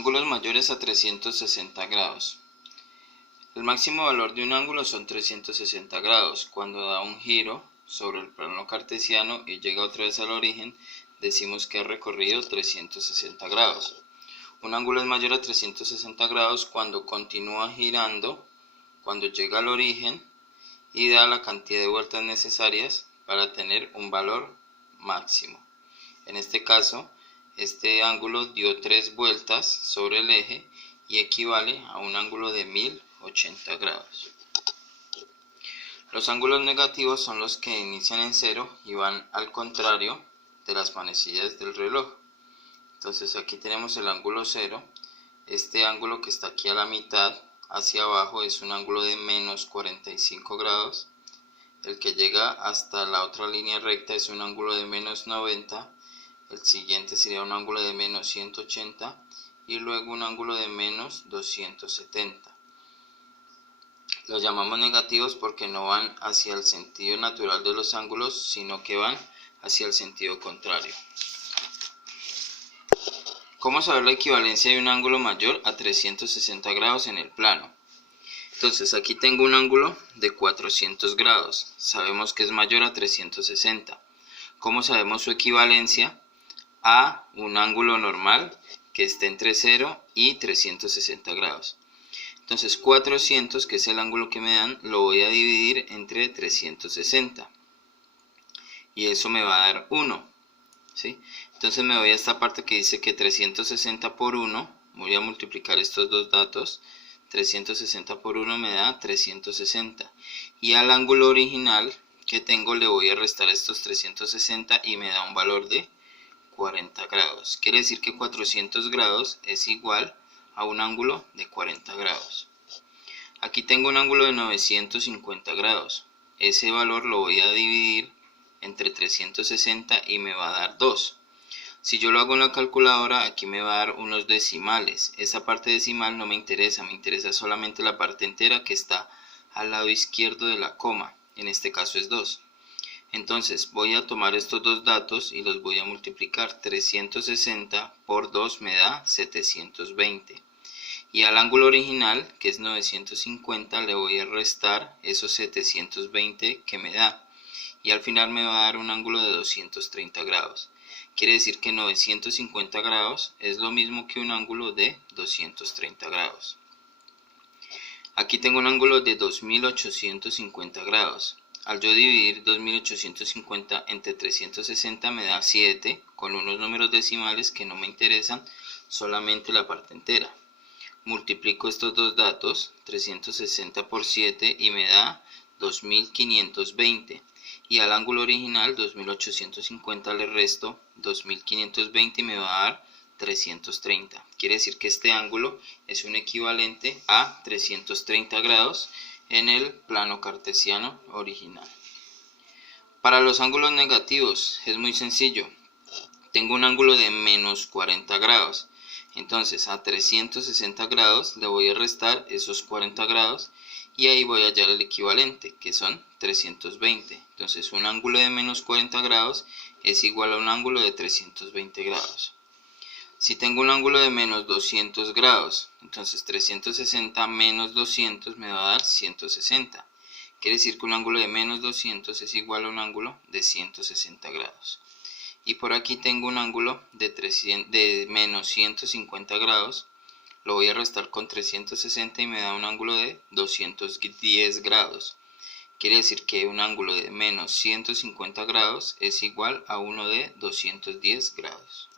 Ángulos mayores a 360 grados. El máximo valor de un ángulo son 360 grados. Cuando da un giro sobre el plano cartesiano y llega otra vez al origen, decimos que ha recorrido 360 grados. Un ángulo es mayor a 360 grados cuando continúa girando, cuando llega al origen y da la cantidad de vueltas necesarias para tener un valor máximo. En este caso, este ángulo dio 3 vueltas sobre el eje y equivale a un ángulo de 1080 grados. Los ángulos negativos son los que inician en 0 y van al contrario de las manecillas del reloj. Entonces aquí tenemos el ángulo 0. Este ángulo que está aquí a la mitad hacia abajo es un ángulo de menos 45 grados. El que llega hasta la otra línea recta es un ángulo de menos 90. El siguiente sería un ángulo de menos 180 y luego un ángulo de menos 270. Los llamamos negativos porque no van hacia el sentido natural de los ángulos, sino que van hacia el sentido contrario. ¿Cómo saber la equivalencia de un ángulo mayor a 360 grados en el plano? Entonces aquí tengo un ángulo de 400 grados. Sabemos que es mayor a 360. ¿Cómo sabemos su equivalencia? A un ángulo normal que esté entre 0 y 360 grados. Entonces 400, que es el ángulo que me dan, lo voy a dividir entre 360 y eso me va a dar 1, ¿sí? Entonces me voy a esta parte que dice que 360 por 1, voy a multiplicar estos dos datos, 360 por 1 me da 360 y al ángulo original que tengo le voy a restar estos 360 y me da un valor de 40 grados. Quiere decir que 400 grados es igual a un ángulo de 40 grados. Aquí tengo un ángulo de 950 grados. Ese valor lo voy a dividir entre 360 y me va a dar 2. Si yo lo hago en la calculadora, aquí me va a dar unos decimales. Esa parte decimal no me interesa solamente la parte entera que está al lado izquierdo de la coma. En este caso es 2. Entonces voy a tomar estos dos datos y los voy a multiplicar. 360 por 2 me da 720. Y al ángulo original, que es 950, le voy a restar esos 720 que me da. Y al final me va a dar un ángulo de 230 grados. Quiere decir que 950 grados es lo mismo que un ángulo de 230 grados. Aquí tengo un ángulo de 2850 grados. Al yo dividir 2850 entre 360 me da 7, con unos números decimales que no me interesan, solamente la parte entera. Multiplico estos dos datos, 360 por 7, y me da 2520. Y al ángulo original, 2850, le resto 2520 y me va a dar 330. Quiere decir que este ángulo es un equivalente a 330 grados en el plano cartesiano original. Para los ángulos negativos es muy sencillo. Tengo un ángulo de menos 40 grados. Entonces a 360 grados le voy a restar esos 40 grados y ahí voy a hallar el equivalente, que son 320. Entonces un ángulo de menos 40 grados es igual a un ángulo de 320 grados. Si tengo un ángulo de menos 200 grados, entonces 360 menos 200 me va a dar 160. Quiere decir que un ángulo de menos 200 es igual a un ángulo de 160 grados. Y por aquí tengo un ángulo de menos 150 grados. Lo voy a restar con 360 y me da un ángulo de 210 grados. Quiere decir que un ángulo de menos 150 grados es igual a uno de 210 grados.